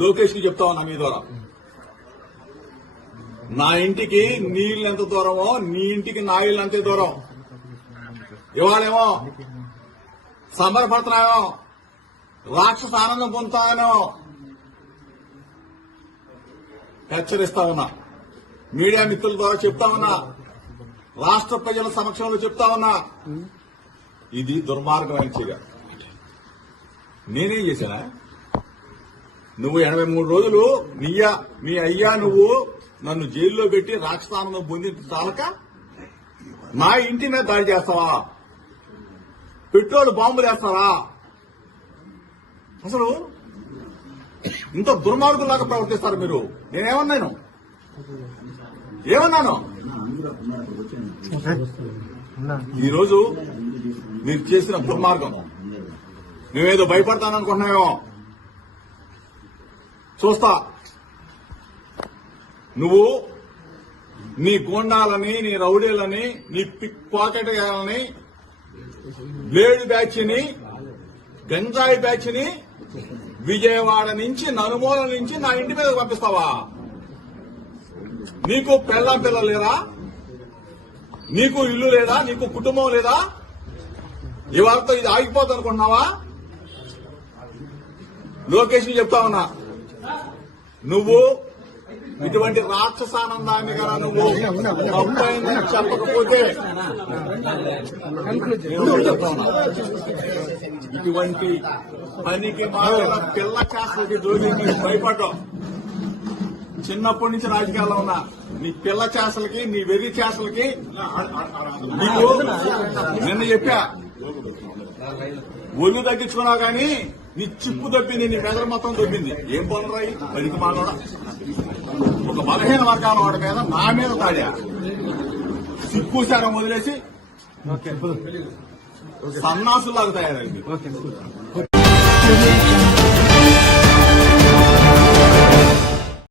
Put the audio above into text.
లోకేష్ కి చెప్తా ఉన్నా మీ ద్వారా, నా ఇంటికి నీళ్ళు ఎంత దూరమో నీ ఇంటికి నా ఇల్లు అంతే దూరం. ఇవాళేమో సంబరపడుతున్నాయో, రాక్షస ఆనందం పొందుతాయనో హెచ్చరిస్తా ఉన్నా. మీడియా మిత్రుల ద్వారా చెప్తా ఉన్నా, రాష్ట్ర ప్రజల సమక్షంలో చెప్తా ఉన్నా, ఇది దుర్మార్గమైన చర్య. నేనేం చేశానా? నువ్వు 83 రోజులు మీ అయ్యా నువ్వు నన్ను జైల్లో పెట్టి రాక్షసానందం పొందిన చాలక నా ఇంటి మీద దాడి చేస్తావా? పెట్రోల్ బాంబులు వేస్తారా? అసలు ఇంత దుర్మార్గులాగా ప్రవర్తిస్తారు మీరు. నేనేమన్నాను? ఈరోజు మీరు చేసిన దుర్మార్గం. మేమేదో భయపడతాననుకుంటున్నామో చూస్తా. నువ్వు నీ గోండాలని, నీ రౌడీలని, నీ పిక్ పాకెట్ గాలని, బ్లేడ్ బ్యాచ్ ని, గంజాయి బ్యాచ్ ని విజయవాడ నుంచి, నలుమూల నుంచి నా ఇంటి మీద పంపిస్తావా? నీకు పిల్లలు లేరా? నీకు ఇల్లు లేదా? నీకు కుటుంబం లేదా? ఇవాళతో ఇది ఆగిపోతుంది అనుకుంటున్నావా? లోకేష్ ని చెప్తా ఉన్నా, నువ్వు ఇటువంటి రాక్షసానందాన్ని కదా నువ్వు తప్పైందని చెప్పకపోతే చెప్తా ఉన్నా, ఇటువంటి పనికి మాత్రం పిల్ల చేస్తలకి జోలికి భయపడ్డావు. చిన్నప్పటి నుంచి రాజకీయాల్లో ఉన్నా నీ పిల్ల చేసలకి, నీ వెర్రి చేసలకి నీకు నిన్న చెప్పా, ఒళ్ళు తగ్గించుకున్నావు కానీ నీ చిప్పు దొబ్బింది, నీ మెదడు మొత్తం దొబ్బింది. ఏం పనురాయి పనికి మానోడా? ఒక బలహీన వర్గాల వాడి మీద నా మీద తాడా, సిక్కుసారం వదిలేసి సన్నాసులాగా తయారైంది.